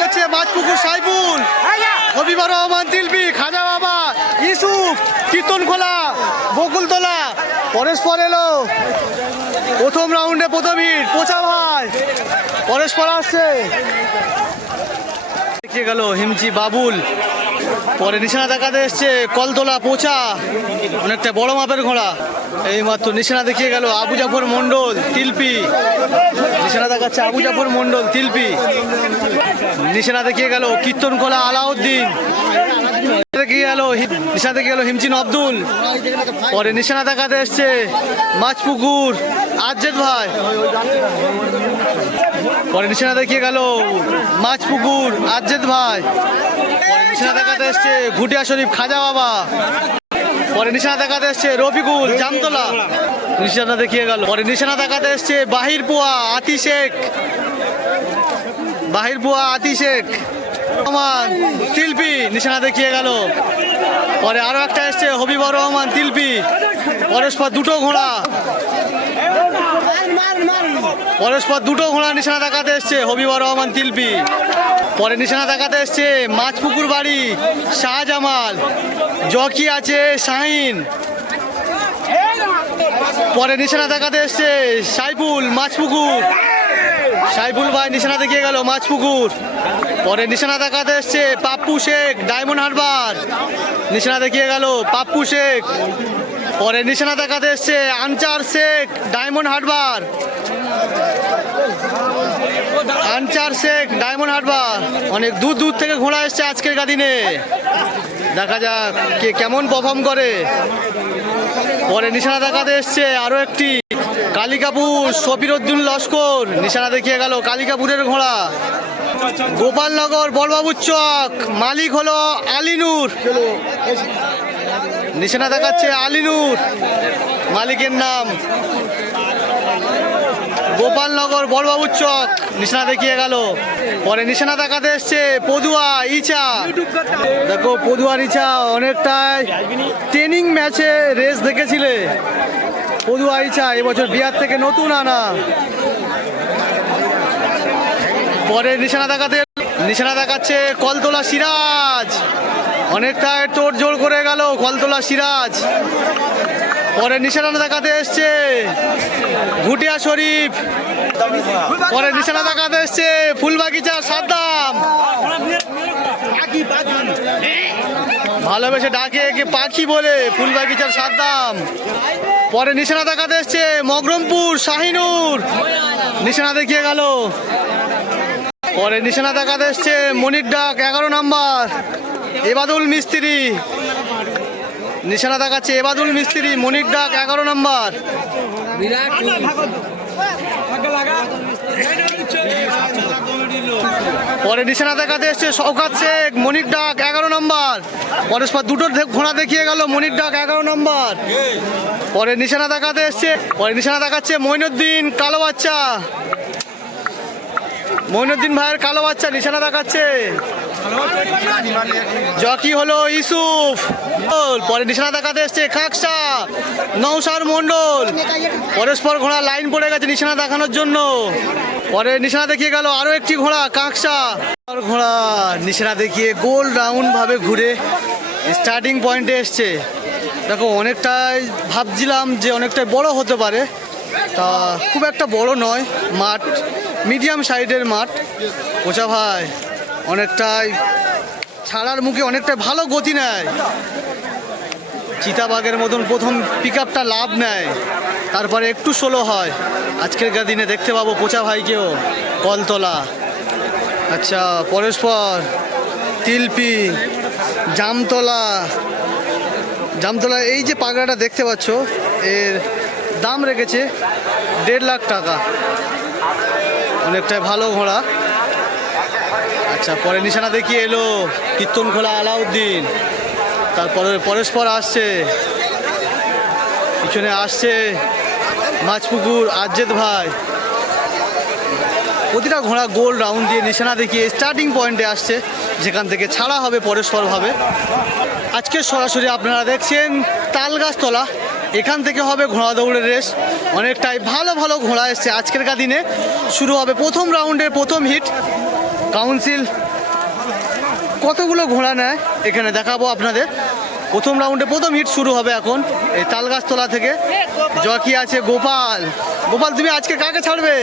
করছে মাছপুকুর সাইফুল হবিবর রহমান, দিলবি, খাজা বাবা ইসুফ কীর্তনখোলা বকুলতলা পরস্পর এলো। প্রথম রাউন্ডে প্রথম হিট পোচা ভাই। পরস্পর আসছে। দেখিয়ে গেল হিমচি বাবুল। পরে নিশানা দেখাতে এসছে কলতলা পোচা অনেকটা বড় মাপের ঘোড়া। এই মাত্র নিশানা দেখিয়ে গেল আবু জাফর মন্ডল তিলপি। নিশানা দেখাচ্ছে আবু জাফর মন্ডল তিলপি। নিশানা দেখিয়ে গেল কীর্তনকলা আলাউদ্দিন। দেখিয়ে গেল নিশানা দেখিয়ে গেল হিমচিন আব্দুল। পরে নিশানা দেখাতে এসছে মাছপুকুর আজেদ ভাই। নিশানা দেখিয়ে গেল মাছপুকুর আজেদ ভাই। পরে নিশানা দেখাতে এসছে ঘুটিয়া শরীফ, খাজা বাবা। পরে নিশানা দেখাতে এসছে রফিকুল, জামতলা। নিশানা দেখিয়ে গেল। পরে নিশানা দেখাতে এসছে বাহির পুয়া আতি শেখ। বাহির বুয়া, আতি শেখ। রহমান, তিলপি, নিশানা দেখিয়ে গেল। পরে আরও একটা এসছে, হবিবর রহমান, তিলপি। পরস্পর দুটো ঘোড়া। পরস্পর দুটো ঘোড়া নিশানা দেখাতে এসছে হবিবর রহমান তিলপি। পরে নিশানা দেখাতে এসছে মাছপুকুর বাড়ি, শাহজামাল, জকি আছে শাহিন। পরে নিশানা দেখাতে এসছে সাইফুল মাছপুকুর। সাইফুল ভাই নিশানা দেখিয়ে গেল মাছপুকুর। পরে নিশানা দেখাতে এসছে পাপ্পু শেখ, ডায়মন্ড হারবার। নিশানা দেখিয়ে গেল পাপ্পু শেখ। পরে নিশানা দেখাতে এসছে আনচার শেখ, ডায়মন্ড হারবার। আনচার শেখ, ডায়মন্ড হারবার। অনেক দূর দূর থেকে ঘোড়া এসছে আজকের দিনে দেখা যাক কে কেমন পারফর্ম করে। পরে নিশানা দেখাতে এসছে আরও একটি কালিকাপুর সফিরউদ্দিন লস্কর। নিশানা দেখিয়ে গেল কালিকাপুরের ঘোড়া। গোপালনগর বড়বাবুর চক, মালিক হলো আলিনুর নিশানা দেখাচ্ছে আলিনুর। মালিকের নাম। গোপালনগর বড়বাবুর চক। নিশানা দেখিয়ে গেল। পরে নিশানা দেখাতে এসছে পদুয়া, ইচা। দেখো পদুয়ার ইচা অনেকটাই ট্রেনিং ম্যাচে রেস দেখেছিলে। পদুয়া, ইচা এবছর বিহার থেকে নতুন আনা। পরে নিশানা দেখাতে নিশানা দেখাচ্ছে কলতলা সিরাজ। অনেকটাই তোড় জোর করে গেল কলতলা সিরাজ। পরে নিশানা দেখাতে এসছে। ভুটিয়া শরীফ। পরে নিশানা দেখাতে এসছে ফুলবাগিচা সাদ্দাম। ভালোবেসে ডাকে একে পাখি বলে ফুলবাগিচার সাদ্দাম। পরে নিশানা দেখাতে এসছে মগরমপুর শাহিনুর। নিশানা দেখিয়ে গেল। পরে নিশানা দেখাতে এসছে মনির ডাক, এগারো নাম্বার। এবাদুল মিস্ত্রি। নিশানা দেখাচ্ছে এবাদুল মিস্ত্রি মনির ডাক এগারো নম্বর। পরে নিশানা দেখাতে এসছে শওকাত শেখ মনির ডাক এগারো নম্বর। পরস্পর দুটো ঘোড়া দেখিয়ে গেল মনির ডাক এগারো নম্বর। পরে নিশানা দেখাতে এসছে পরে নিশানা দেখাচ্ছে মইনুদ্দিন কালো বাচ্চা মইনুদ্দিন ভাইয়ের কালো বাচ্চা নিশানা দেখাচ্ছে জকি হলো ইসুফ পরে নিশানা দেখাতে এসছে খাকসা নৌসার মন্ডল পরস্পর ঘোড়া লাইন পড়ে গেছে নিশানা দেখানোর জন্য। পরে নিশানা দেখিয়ে গেল আরও একটি ঘোড়া কাঁকসা ঘোড়া নিশানা দেখিয়ে গোল রাউন্ড ভাবে ঘুরে স্টার্টিং পয়েন্টে এসছে। দেখো, অনেকটাই ভাবছিলাম যে অনেকটাই বড় হতে পারে। তা খুব একটা বড় নয়, মাঠ, মিডিয়াম সাইডের মাঠ। কোচা ভাই অনেকটাই ছাড়ার মুখে অনেকটাই ভালো গতি নেয়। চিতাবাগের মতন প্রথম পিক আপটা লাভ নেয়। তারপরে একটু স্লো হয়। আজকের দিনে দেখতে পাবো পোচা ভাইকেও কলতলা। আচ্ছা পরস্পর তিলপি, জামতলা। জামতলা, এই যে পাগড়াটা দেখতে পাচ্ছ, এর দাম রেখেছে দেড় লাখ টাকা। অনেকটাই ভালো ঘোড়া। আচ্ছা পরে নিশানা দেখিয়ে এলো কীর্তনখোলা আলাউদ্দিন। তারপরে পরস্পর আসছে। পিছনে আসছে মাছপুকুর আজ্জেদ ভাই। প্রতিটা ঘোড়া গোল রাউন্ড দিয়ে নিশানা দেখিয়ে স্টার্টিং পয়েন্টে আসছে। যেখান থেকে ছাড়া হবে পরস্পরভাবে আজকে সরাসরি আপনারা দেখছেন তালগাছতলা। এখান থেকে হবে ঘোড়া দৌড়ের রেস অনেকটাই ভালো ভালো ঘোড়া এসছে। আজকেরকার দিনে শুরু হবে প্রথম রাউন্ডের প্রথম হিট কাউন্সিল। কতগুলো ঘোড়া নেয়? এখানে দেখাবো আপনাদের। প্রথম রাউন্ডে প্রথম হিট শুরু হবে এখন। এই তালগাছতলা থেকে। জকি আছে গোপাল। গোপাল তুমি আজকে কাকে ছাড়বে?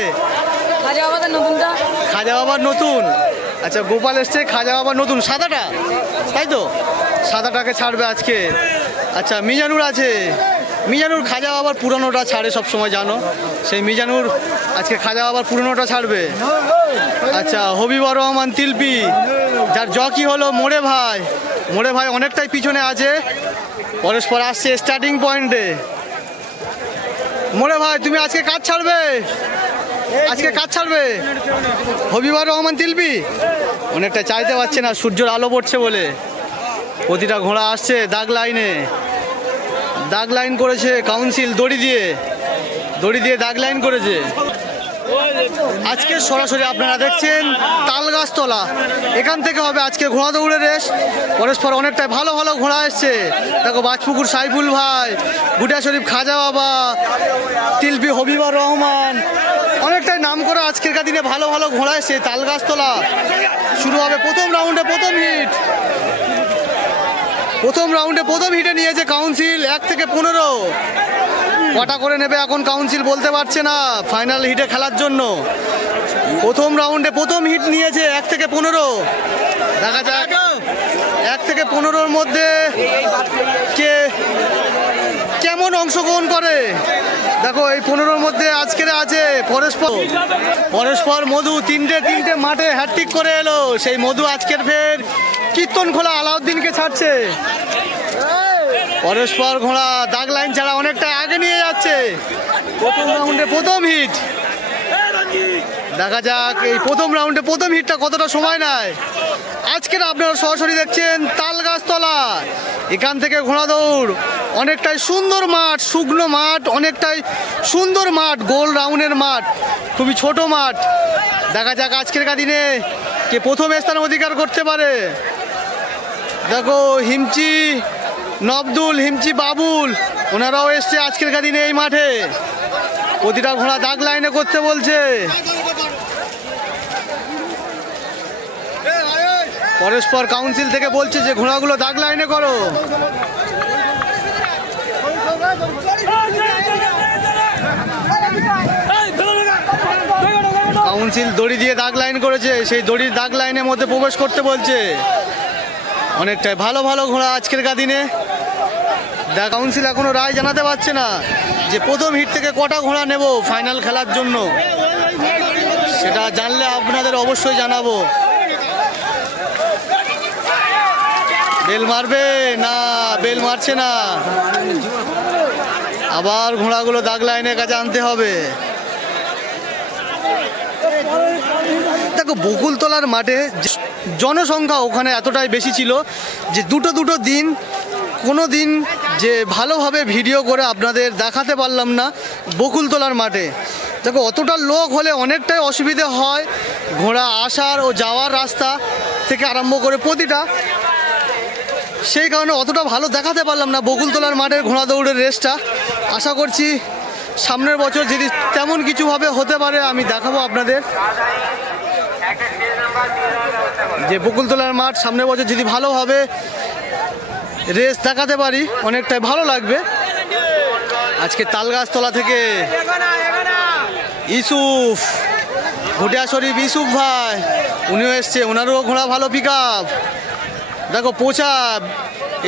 খাজা নতুনটা। খাজা বাবার নতুন। আচ্ছা গোপাল এসছে খাজা বাবার নতুন। সাদাটা? তাই তো? সাদাটাকে ছাড়বে আজকে। আচ্ছা মিজানুর আছে। মিজানুর খাজা বাবার পুরানোটা ছাড়ে সব সময় জানো। সেই মিজানুর আজকে খাজা বাবার পুরনোটা ছাড়বে। আচ্ছা হবিবর রহমান তিলপি, যার জকি হলো মোড়ে ভাই। মোড়ে ভাই অনেকটাই পিছনে আছে। পরস্পর আসছে স্টার্টিং পয়েন্টে মোড়ে ভাই, তুমি আজকে কাজ ছাড়বে? আজকে কাজ ছাড়বে? হবিবর রহমান তিলপি? অনেকটা চাইতে পারছে না, সূর্যের আলো পড়ছে বলে। প্রতিটা ঘোড়া আসছে দাগ লাইনে। দাগ লাইন করেছে কাউন্সিল, দড়ি দিয়ে। দড়ি দিয়ে দাগ লাইন করেছে। আজকে সরাসরি আপনারা দেখছেন তালগাছতলা। এখান থেকে হবে আজকে ঘোড়া দৌড়ের রেস পরস্পর অনেকটাই ভালো ভালো ঘোড়া এসছে। দেখো বাজপুকুর সাইফুল ভাই গুটিয়া শরীফ খাজা বাবা, তিলপি হবিবর রহমান। অনেকটাই নাম করা আজকের দিনে ভালো ভালো ঘোড়া এসছে তালগাছতলা। শুরু হবে প্রথম রাউন্ডে প্রথম হিট প্রথম রাউন্ডে প্রথম হিটে নিয়েছে কাউন্সিল, এক থেকে পনেরো। কটা করে নেবে এখন কাউন্সিল বলতে পারছে না, ফাইনাল হিটে খেলার জন্য। প্রথম রাউন্ডে প্রথম হিট নিয়েছে এক থেকে পনেরো। দেখা যাক, এক থেকে পনেরোর মধ্যে কে কেমন অংশগ্রহণ করে। দেখো, এই পনেরোর মধ্যে আজকের আছে পরস্পর পরস্পর মধু, তিনটে তিনটে মাঠে হ্যাট্রিক করে এলো। সেই মধু আজকের ফের কীর্তন খোলা আলাউদ্দিনকে ছাড়ছে। পরস্পর ঘোড়া, দাগ লাইন ছাড়া অনেকটা আগে নিয়ে যাচ্ছে। প্রথম রাউন্ডে প্রথম হিট। দেখা যাক এই প্রথম রাউন্ডে প্রথম হিটটা কতটা সময় নেয়। আজকের আপনারা সরাসরি দেখছেন তালগাছতলা। এখান থেকে ঘোড়া দৌড়। অনেকটাই সুন্দর মাঠ, শুকনো মাঠ, অনেকটাই সুন্দর মাঠ, গোল রাউন্ডের মাঠ। খুবই ছোট মাঠ। দেখা যাক আজকের দিনে কে প্রথম স্থান অধিকার করতে পারে। দেখো, হিমচি, নবদুল, হিমচি বাবুল, ওনারাও এসছে আজকের দিনে এই মাঠে। প্রতিটা ঘোড়া দাগ লাইনে করতে বলছে। পরস্পর কাউন্সিল থেকে বলছে যে, ঘোড়াগুলো দাগ লাইনে করো। কাউন্সিল দড়ি দিয়ে দাগ লাইন করেছে, সেই দড়ির দাগ লাইনের মধ্যে প্রবেশ করতে বলছে। অনেকটাই। ভালো ভালো ঘোড়া আজকের দিনে। দা কাউন্সিল এখনও রায় জানাতে পারছে না যে প্রথম হিট থেকে কটা ঘোড়া নেব ফাইনাল খেলার জন্য। সেটা জানলে আপনাদের অবশ্যই জানাব। বেল মারবে? না, বেল মারছে না। আবার ঘোড়াগুলো দাগ লাইনের কাছে আনতে হবে। দেখো বকুলতলার মাঠে জনসংখ্যা ওখানে এতটাই বেশি ছিল যে দুটো দুটো দিন, কোনো দিন যে ভালোভাবে ভিডিও করে আপনাদের দেখাতে পারলাম না বকুলতলার মাঠে। দেখো অতটা লোক হলে অনেকটাই অসুবিধে হয়, ঘোড়া আসার ও যাওয়ার রাস্তা থেকে আরম্ভ করে প্রতিটা। সেই কারণে অতটা ভালো দেখাতে পারলাম না বকুলতলার মাঠের ঘোড়া দৌড়ের রেসটা। আশা করছি সামনের বছর যদি তেমন কিছুভাবে হতে পারে, আমি দেখাবো আপনাদের। যে বকুলতলার মাঠ সামনের বছর যদি ভালোভাবে রেস দেখাতে পারি, অনেকটাই ভালো লাগবে। আজকে তালগাছতলা থেকে ইসুফ ভুটিয়া শরীফ ইসুফ ভাই, উনিও এসছে ওনারও ঘোড়া ভালো পিক দেখো পোচা,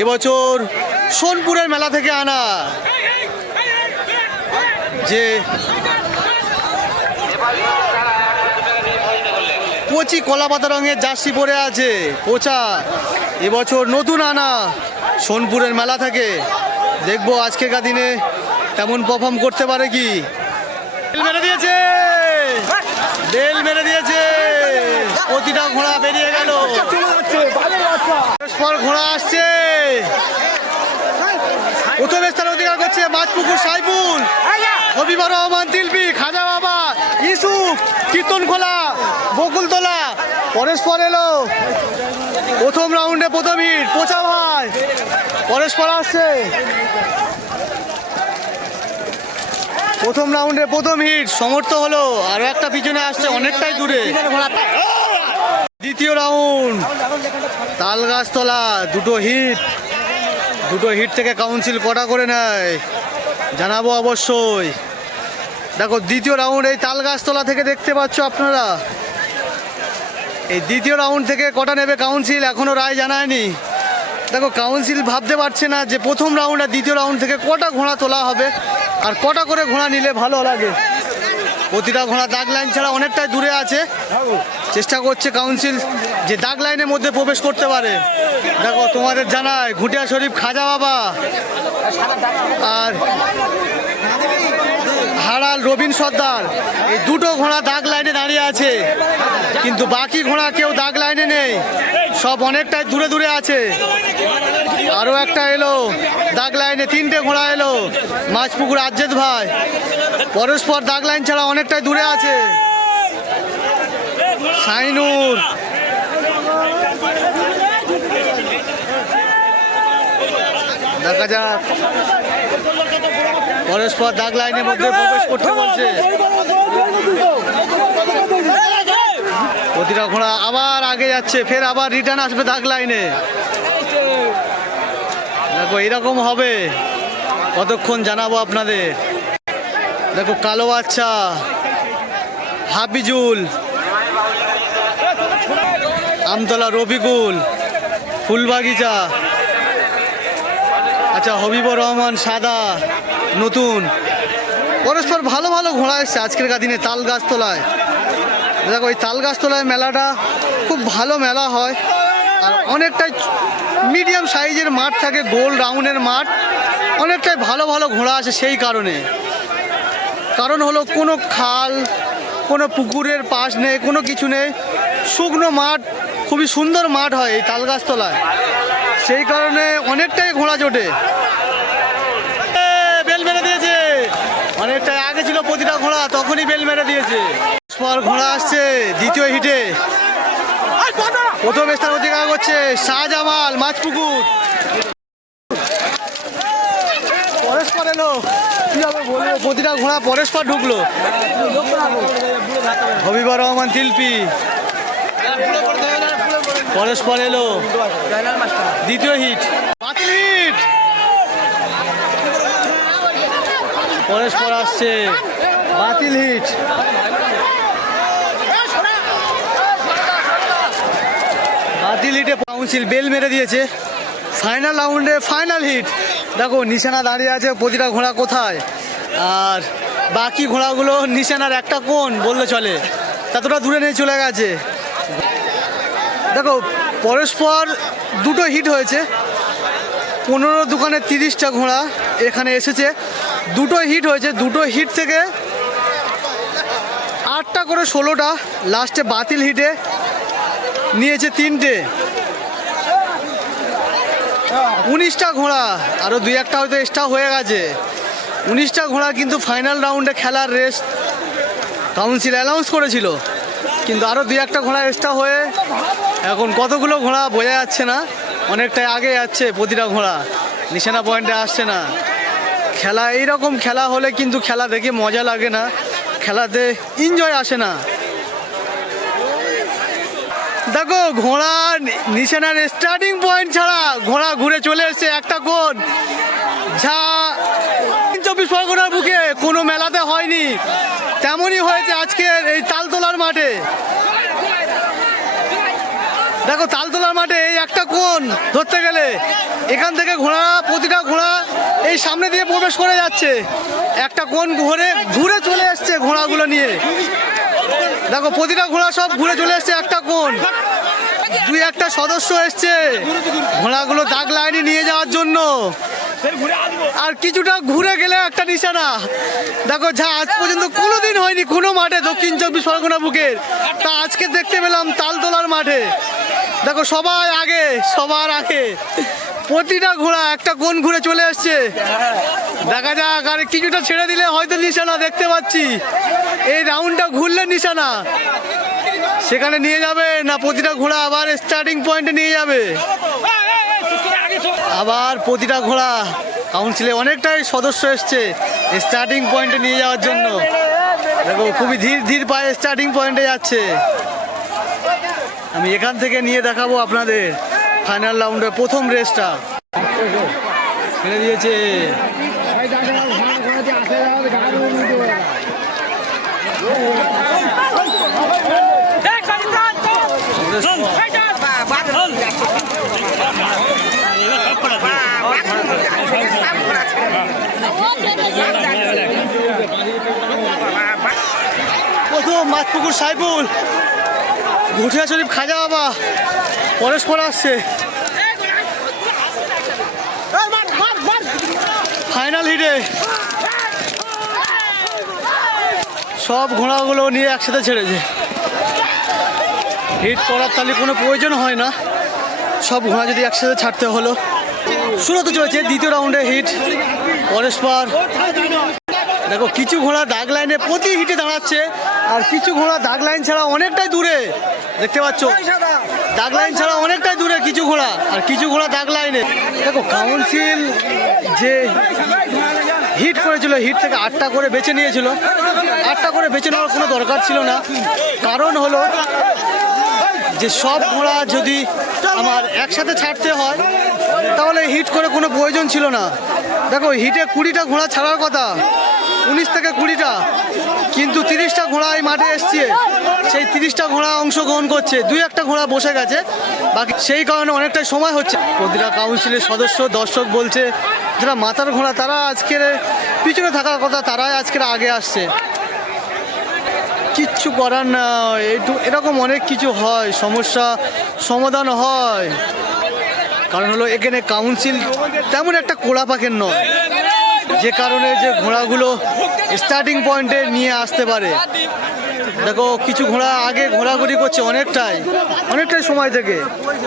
এবছর সোনপুরের মেলা থেকে আনা। যে কচি কলা পাতা রঙের জার্সি পরে আছে। পোচা এবছর নতুন আনা সোনপুরের মেলা থেকে। দেখব আজকেকার দিনে তেমন পারফর্ম করতে পারে কি। বেল মেরে দিয়েছে! বেল মেরে দিয়েছে! প্রতিটা ঘোড়া বেরিয়ে গেল। পর ঘোড়া আসছে। প্রথম স্থান অধিকার করছে মাছপুকুর সাইফুল। হবিবর রহমান দিলবি খাজা বাবা। ইসুফ কীর্তনখোলা বকুলতলা পরস্পর এলো। প্রথম রাউন্ডে প্রথম হিট পোচা ভাই পরস্পর আসছে। প্রথম রাউন্ডে প্রথম হিট, সমর্থ হলো। আরও একটা পিছনে আসছে, অনেকটাই দূরে। দ্বিতীয় রাউন্ড। তাল তালগাছতলা দুটো হিট। দুটো হিট থেকে কাউন্সিল কটা করে নেয়? জানাব অবশ্যই। দেখো, দ্বিতীয় রাউন্ড এই তাল তালগাছতলা থেকে দেখতে পাচ্ছ আপনারা। এই দ্বিতীয় রাউন্ড থেকে কটা নেবে কাউন্সিল এখনও রায় জানায়নি। দেখো কাউন্সিল ভাবতে পারছে না যে প্রথম রাউন্ড আর দ্বিতীয় রাউন্ড থেকে কটা ঘোড়া তোলা হবে। আর কটা করে ঘোড়া নিলে ভালো লাগে? প্রতিটা ঘোড়া দাগ লাইন ছাড়া অনেকটাই দূরে আছে। চেষ্টা করছে কাউন্সিল যে দাগ লাইনের মধ্যে প্রবেশ করতে পারে। দেখো, তোমাদের জানায় ঘুটিয়া শরীফ খাজা বাবা আর হারাল রবিন সর্দার। এই দুটো ঘোড়া দাগ লাইনে দাঁড়িয়ে আছে, কিন্তু বাকি ঘোড়া কেউ দাগ লাইনে নেই। সব অনেকটাই দূরে দূরে আছে। আরও একটা এলো। দাগ লাইনে তিনটে ঘোড়া এলো। মাছপুকুর আজ্জেদ ভাই। পরস্পর দাগ লাইন ছাড়া অনেকটাই দূরে আছে। সাইনুর। দেখা যাক। পরস্পর দাগ লাইনের মধ্যে প্রবেশ করতে বলছে। প্রতিটা ঘোড়া আবার আগে যাচ্ছে, ফের আবার রিটার্ন আসবে দাগ লাইনে। দেখো, এরকম হবে। কতক্ষণ জানাব আপনাদের? দেখো, কালো বাচ্চা, হাফিজুল, আমতলা রবিকুল ফুলবাগিচা। আচ্ছা হবিবর রহমান সাদা, নতুন। পরস্পর ভালো ভালো ঘোড়া এসছে আজকের দিনে তাল গাছতলায় দেখো ওই তাল গাছতলায় মেলাটা খুব ভালো মেলা হয়। আর অনেকটাই মিডিয়াম সাইজের মাঠ থাকে গোল রাউন্ডের মাঠ। অনেকটাই ভালো ভালো ঘোড়া আছে সেই কারণে। কারণ হলো কোনো খাল কোনো পুকুরের পাশ নেই কোনো কিছু নেই। শুকনো মাঠ খুবই সুন্দর মাঠ হয় এই তালগাছতলায়। সেই কারণে অনেকটাই ঘোড়া জোটে। বেল মেরে দিয়েছে। অনেকটাই আগে ছিল প্রতিটা ঘোড়া তখনই বেল মেরে দিয়েছে। ঘোড়া আসছে দ্বিতীয় হিটে। প্রথম স্থান অধিকার করছে শাহজামাল, মাছপুকুর। পরস্পর এলো। কি বলব? প্রতিটা ঘোড়া পরস্পর ঢুকলো। হবিবর রহমান তিলপি পরস্পর এলো। দ্বিতীয় হিট। বাতিল হিট! পরস্পর আসছে। বাতিল হিট। বাতিল হিটে কাউন্সিল বেল মেরে দিয়েছে। ফাইনাল রাউন্ডে ফাইনাল হিট দেখো, নিশানা দাঁড়িয়ে আছে, প্রতিটা ঘোড়া কোথায়? আর বাকি ঘোড়াগুলো, নিশানার একটা কোন বললে চলে। ততটা দূরে নিয়ে চলে গেছে। দেখো, পরস্পর দুটো হিট হয়েছে। পনেরো দোকানে তিরিশটা ঘোড়া এখানে এসেছে। দুটো হিট হয়েছে। দুটো হিট থেকে আটটা করে ষোলোটা। লাস্টে বাতিল হিটে নিয়েছে তিনটে। উনিশটা ঘোড়া আরও দুই একটা হয়তো এক্সট্রা হয়ে গেছে। উনিশটা ঘোড়া কিন্তু ফাইনাল রাউন্ডে খেলার রেস্ট কাউন্সিল অ্যানাউন্স করেছিল। কিন্তু আরও দুই একটা ঘোড়া এক্সট্রা হয়ে এখন কতগুলো ঘোড়া বোঝা যাচ্ছে না, অনেকটাই আগে যাচ্ছে প্রতিটা ঘোড়া। নিশানা পয়েন্টে আসছে না। খেলা, এইরকম খেলা হলে কিন্তু খেলা দেখে মজা লাগে না। খেলাতে এনজয় আসে না। দেখো, ঘোড়া নিশানার স্টার্টিং পয়েন্ট ছাড়া ঘোড়া ঘুরে চলে এসছে একটা কোণ। যা চব্বিশ পরগনার বুকে, কোনো মেলাতে হয়নি। তেমনই হয়েছে আজকের এই তালতলার মাঠে। দেখো, তালতলার মাঠে এই একটা কোণ ধরতে গেলে, এখান থেকে ঘোড়া, প্রতিটা ঘোড়া এই সামনে দিয়ে প্রবেশ করে যাচ্ছে। একটা কোণ ঘুরে ঘুরে চলে এসছে ঘোড়াগুলো নিয়ে। দেখো, প্রতিটা ঘোড়া সব ঘুরে চলে এসছে, একটা কোণ দুই একটা সদস্য এসছে। ঘোড়াগুলো দাগ লাইনে নিয়ে যাওয়ার জন্য। আর কিছুটা ঘুরে গেলে একটা নিশানা। দেখো, যা আজ পর্যন্ত কোনোদিন হয়নি, কোনো মাঠে দক্ষিণ চব্বিশ পরগনা বুকের। তা আজকে দেখতে পেলাম তালতলার মাঠে। দেখো, সবাই আগে, সবার আগে। প্রতিটা ঘোড়া একটা কোন ঘুরে চলে এসছে। দেখা যাক, আর কিছুটা ছেড়ে দিলে হয়তো নিশানা দেখতে পাচ্ছি। এই রাউন্ডটা ঘুরলে নিশানা। সেখানে নিয়ে যাবে না প্রতিটা ঘোড়া আবার স্টার্টিং পয়েন্টে নিয়ে যাবে। আবার প্রতিটা ঘোড়া কাউন্সিলে অনেকটাই সদস্য এসছে স্টার্টিং পয়েন্টে নিয়ে যাওয়ার জন্য। দেখো, খুবই ধীর ধীর পায়ে স্টার্টিং পয়েন্টে যাচ্ছে। আমি এখান থেকে নিয়ে দেখাবো আপনাদের ফাইনাল রাউন্ডের প্রথম রেসটা ছেড়ে দিয়েছে। প্রথম মাছপুকুর সাইফুল। ঘুটিয়া শরীফ খাজা বাবা। পরস্পর আসছে। ফাইনাল হিটে সব ঘোড়াগুলো নিয়ে একসাথে ছেড়েছে। হিট করার তাহলে কোনো প্রয়োজন হয় না। সব ঘোড়া যদি একসাথে ছাড়তে হলো। শুরু তো চলেছে দ্বিতীয় রাউন্ডে হিট পরস্পর দেখো, কিছু ঘোড়া দাগ লাইনে প্রতি হিটে দাঁড়াচ্ছে, আর কিছু ঘোড়া দাগ লাইন ছাড়া অনেকটাই দূরে। দেখতে পাচ্ছ? দাগ লাইন ছাড়া অনেকটাই দূরে কিছু ঘোড়া, আর কিছু ঘোড়া দাগ লাইনে দেখো কাউন্সিল যে হিট করেছিল হিট থেকে আটটা করে বেছে নিয়েছিল। আটটা করে বেছে নেওয়ার কোনো দরকার ছিল না। কারণ হলো যে সব ঘোড়া যদি আমার একসাথে ছাড়তে হয়, তাহলে হিট করে কোনো প্রয়োজন ছিল না। দেখো হিটে কুড়িটা ঘোড়া ছাড়ার কথা, উনিশ থেকে কুড়িটা, কিন্তু তিরিশটা ঘোড়া এই মাঠে এসছে। সেই তিরিশটা ঘোড়া অংশগ্রহণ করছে। দুই একটা ঘোড়া বসে গেছে, বাকি সেই কারণে অনেকটাই সময় হচ্ছে। প্রতিটা কাউন্সিলের সদস্য, দর্শক বলছে, যারা মাথার ঘোড়া, তারা আজকের পিছনে থাকার কথা, তারাই আজকের আগে আসছে। কিচ্ছু করার না একটু এরকম অনেক কিছু হয়, সমস্যা সমাধান হয়। কারণ হলো এখানে কাউন্সিল তেমন একটা কোড়া পাখের নয়, যে কারণে যে ঘোড়াগুলো স্টার্টিং পয়েন্টে নিয়ে আসতে পারে। দেখো, কিছু ঘোড়া আগে ঘোরাঘুরি করছে অনেকটাই অনেকটাই সময় থেকে,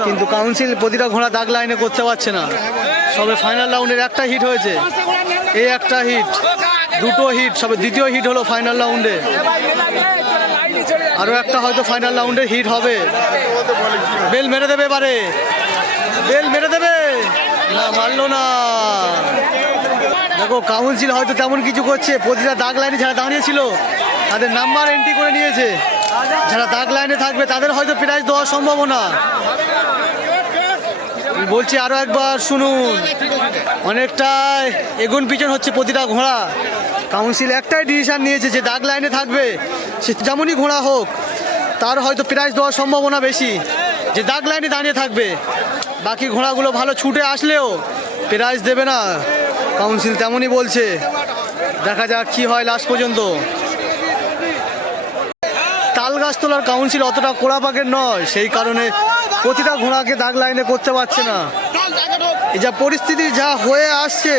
কিন্তু কাউন্সিল প্রতিটা ঘোড়া দাগ লাইনে করতে পারছে না। সবে ফাইনাল রাউন্ডের একটা হিট হয়েছে, এই একটা হিট দুটো হিট সবে দ্বিতীয় হিট হলো ফাইনাল রাউন্ডে আরও একটা হয়তো ফাইনাল রাউন্ডে হিট হবে। বেল মেরে দেবে এবারে। বেল মেরে দেবে। না, মারলো না। দেখো, কাউন্সিল হয়তো তেমন কিছু করছে। প্রতিটা দাগ লাইনে যারা দাঁড়িয়েছিল, তাদের নাম্বার এন্ট্রি করে নিয়েছে। যারা দাগ লাইনে থাকবে, তাদের হয়তো প্রাইজ দেওয়ার সম্ভাবনা। বলছি আরও একবার শুনুন। অনেকটাই এগুন পিছন হচ্ছে প্রতিটা ঘোড়া। কাউন্সিল একটাই ডিসিশন নিয়েছে যে দাগ লাইনে থাকবে, সে যেমনই ঘোড়া হোক, তার হয়তো প্রাইজ দেওয়ার সম্ভাবনা বেশি, যে দাগ লাইনে দাঁড়িয়ে থাকবে। বাকি ঘোড়াগুলো ভালো ছুটে আসলেও প্রাইজ দেবে না। কাউন্সিল তেমনই বলছে। দেখা যাক কি হয় লাস্ট পর্যন্ত। তাল গাছ তোলার কাউন্সিল অতটা কোড়া পাকের নয়, সেই কারণে প্রতিটা ঘোড়াকে দাগ লাইনে করতে পারছে না। এই যা পরিস্থিতি যা হয়ে আসছে,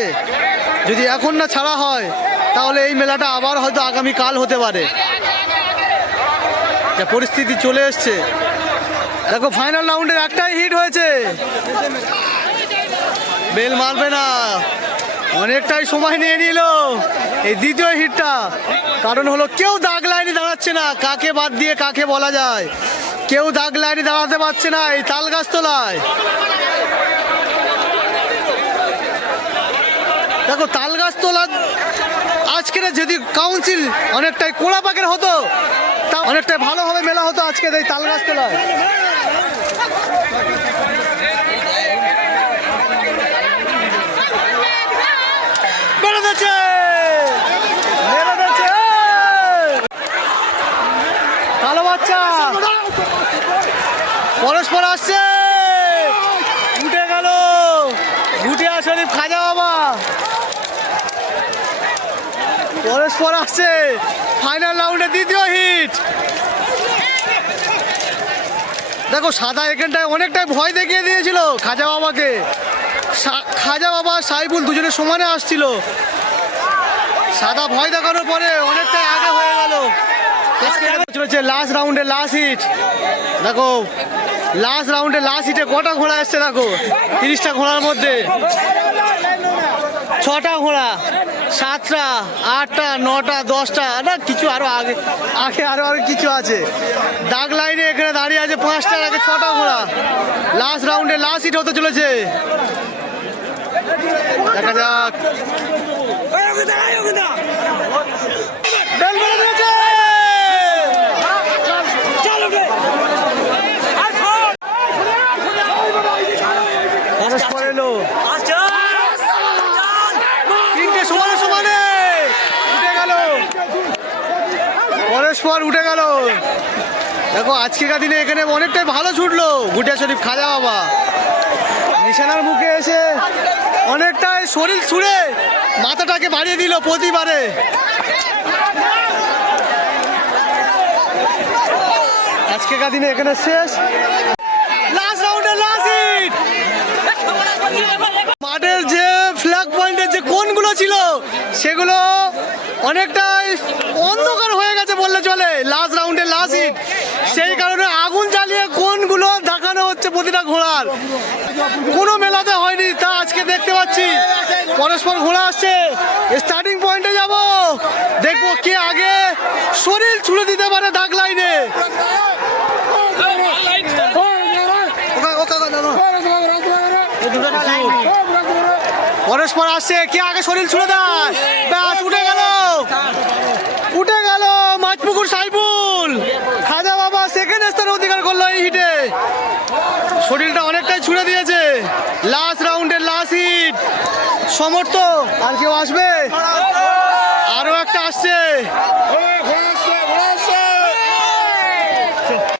যদি এখন না ছাড়া হয় তাহলে এই মেলাটা আবার হয়তো আগামী কাল হতে পারে। পরিস্থিতি চলে এসছে। দেখো ফাইনাল রাউন্ডের একটাই হিট হয়েছে। বেল মারবে না। অনেকটাই সময় নিয়ে নিল এই দ্বিতীয় হিটটা কারণ হলো, কেউ দাগ লাইনে দাঁড়াচ্ছে না। কাকে বাদ দিয়ে কাকে বলা যায়? কেউ দাগ লাইনে দাঁড়াতে পারছে না এই তাল গাছ তোলায়। দেখো, তাল গাছ তোলা আজকের যদি কাউন্সিল অনেকটাই কোড়া পাকের হতো, তা অনেকটাই ভালোভাবে মেলা হতো আজকের এই তালগাছ তোলায় মেরে দিচ্ছে মেরে দিচ্ছে কালো বাচ্চা পরস্পর আসছে উঠে গেল ঘুটিয়া শরীফ খাজা বাবা পরস্পর আসছে ফাইনাল রাউন্ডে দ্বিতীয় হিট দেখো, সাদা এখানটায় অনেকটাই ভয় দেখিয়ে দিয়েছিল খাজা বাবাকে। খাজা বাবা সাইবুল দুজনে সমানে আসছিল। সাদা ভয় দেখানোর পরে অনেকটাই আগে হয়ে গেল। চলেছে লাস্ট রাউন্ডে লাস্ট হিট দেখো লাস্ট রাউন্ডে লাস্ট হিটে কটা ঘোড়া এসছে, দেখো, তিরিশটা ঘোড়ার মধ্যে। ছটা ঘোড়া। সাতটা, আটটা, নটা, দশটা, না, কিছু আরও আগে আগে আরও আরও কিছু আছে। দাগ লাইনে এখানে দাঁড়িয়ে আছে পাঁচটার আগে ছটা ঘোড়া। লাস্ট রাউন্ডে লাস্ট হিট হতে চলেছে। দেখা যাক বেল বেড়ে দিয়েছে! পরস্পর এলো তিনটে সমানে সমানে উঠে গেল পরস্পর উঠে গেল। দেখো, আজকেকার দিনে এখানে অনেকটাই ভালো ছুটলো গুটিয়া শরীফ, খাজা বাবা। নিশানার মুখে এসে অনেকটাই শরীর ছুঁড়ে মাথাটাকে বাড়িয়ে দিল প্রতিবারে। আজকেকার দিনে এখানে শেষ। লাস্ট লাস্ট মাঠের যে ফ্ল্যাগ পয়েন্টের যে কোনগুলো ছিল, সেগুলো অনেকটাই অন্ধকার হয়ে গেছে বললে চলে লাস্ট রাউন্ডে লাস্ট হিট সেই কারণে আগুন জ্বালিয়ে কোনগুলো দেখানো হচ্ছে প্রতিটা ঘোড়ার কোনো মেলাতে হয়নি তা আজকে দেখতে পাচ্ছি পরস্পর ঘোড়া আসছে। স্টার্টিং পয়েন্টে যাব। দেখব কে আগে শরীর ছুড়ে দিতে পারে দাগ লাইনে। পরস্পর আসছে, কে আগে শরীর ছুড়ে দেয়?